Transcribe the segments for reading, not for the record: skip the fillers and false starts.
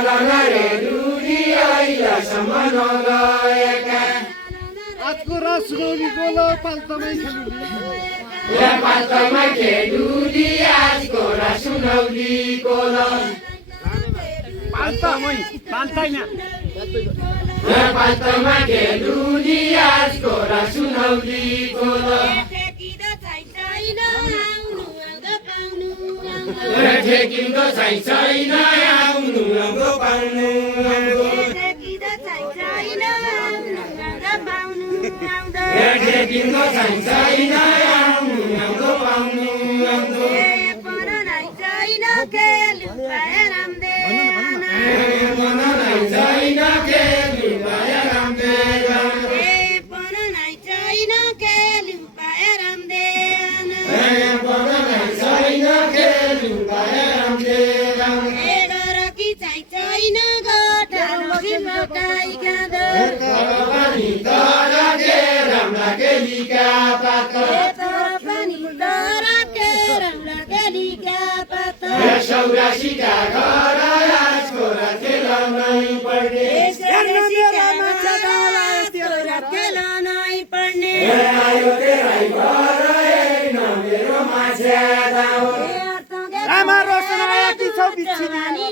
चलन रे रुरी अहिलेसम्म नगएका आजको रात सुनाउनी गोलो पाल्टामै खेलुली पाल्टामै खेलुली आजको रात सुनाउली गोलो पाल्टामै पाल्टाइन पाल्टामा खेलुली आजको रात सुनाउली गोलो ठेकिँदो छैन आउनु आउँदो पाउनु ठेकिँदो छैन आउनु आउँदो पाउनु सौरासीका घर आजको रात खेलाउनै पर्ने आयो तेरै घर हेर्न मेरो माझ्या दाउ रामा रोशन आएकी छौ बिछिनी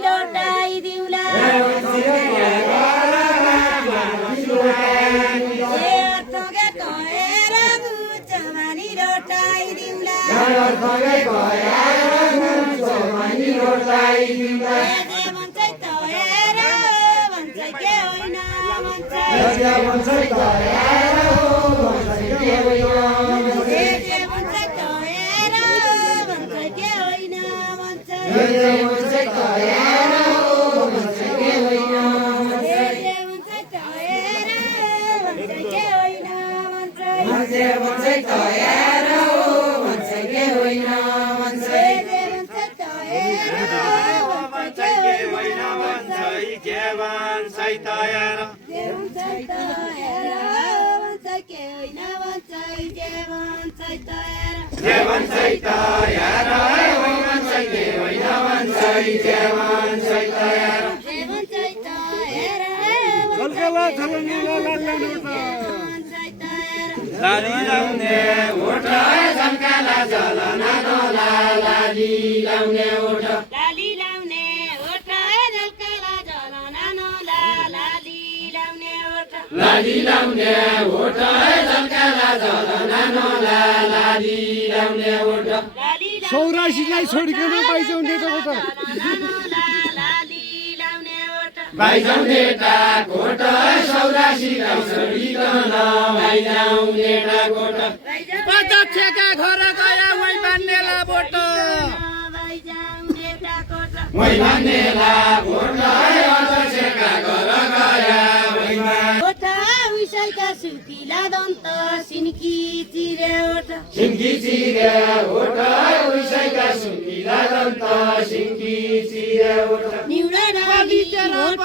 लाली लाउने ओठ झम्काला जलना नला लाली लाउने ओठ लाली लाउने ओठ झल्काला जलना नला लाली लाउने ओठ लाली लाउने ओठ झम्काला जलना नला लाली लाउने ओठ सौरासीलाई छोडिकन पाइजाउ नेटाबाट भाइजाउ नेटा कोट सौरासीलाई छोडिकन भाइजाउ नेटा कोट प्रत्यक्षका घर गया वै बान्नेला बोट वै बान्नेला बोट अध्यक्षका घर गया वै ओठा विषयका सुकिला दन्त सिन्की चिरे ओठ सिन्की चिरे ओठ विषयका सुकिला दन्त सिन्की चिरे ओठ निउडा डाली ओठ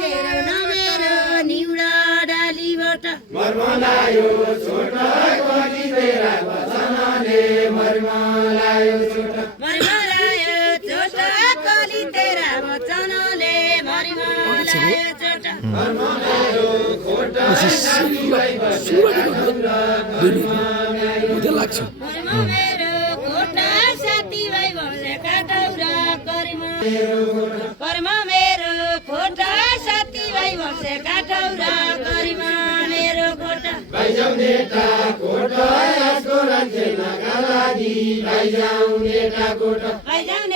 तेरो नमेरो निउडा डाली ओठ मर्मलायो छोट कति तेरा वचनले मर्मलायो छोट मर्मलायो छोट कली तेरा वचनले मर्मलायो छोट मर्मलायो खोट मेरो खोटा साथीभाइ बसेका टौरा कर्म मेरो खोटा साथीभाइ बसेका टौरा कर्म मेरो खोटा भाइजाउ नेता कोट आजको रात खेल्नका लागि भाइजाउ नेता कोट भाइजाउ